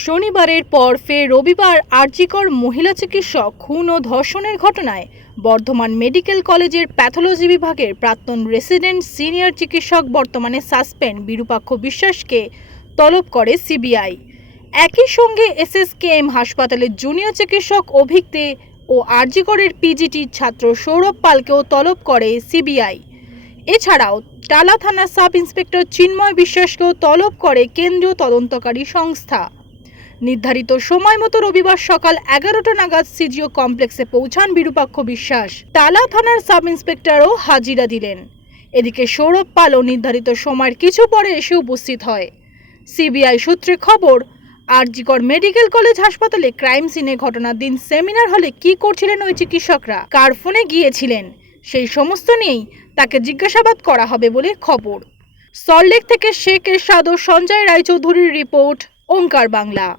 শনিবারের পর ফের রবিবার আরজিকর মহিলা চিকিৎসক খুন ও ধর্ষণের ঘটনায় বর্ধমান মেডিকেল কলেজের প্যাথোলজি বিভাগের প্রাক্তন রেসিডেন্ট সিনিয়র চিকিৎসক বর্তমানে সাসপেন্ড বিরূপাক্ষ বিশ্বাসকে তলব করে সিবিআই। একই সঙ্গে এসএসকেএম হাসপাতালের জুনিয়র চিকিৎসক অভিক দে ও আরজিকরের পিজিটির ছাত্র সৌরভ পালকেও তলব করে সিবিআই। এছাড়াও টালা থানার সাব ইন্সপেক্টর চিন্ময় বিশ্বাসকেও তলব করে কেন্দ্রীয় তদন্তকারী সংস্থা। নির্ধারিত সময় মতো রবিবার সকাল এগারোটা নাগাদ সিজিও কমপ্লেক্সে পৌঁছান বিরূপাক্ষ বিশ্বাস। টালা থানার সাব ইন্সপেক্টরও হাজিরা দিলেন। এদিকে সৌরভ পালও নির্ধারিত সময়ের কিছু পরে এসে উপস্থিত হয়। সিবিআই সূত্রে খবর, আরজিকর মেডিকেল কলেজ হাসপাতালে ক্রাইম সিনে ঘটনার দিন সেমিনার হলে কি করছিলেন ওই চিকিৎসকরা? কার ফোনে গিয়েছিলেন? সেই সমস্ত নিয়েই তাকে জিজ্ঞাসাবাদ করা হবে বলে খবর। সল্টলেক থেকে শেখ এরশাদ ও সঞ্জয় রায়চৌধুরীর রিপোর্ট, ওঙ্কার বাংলা।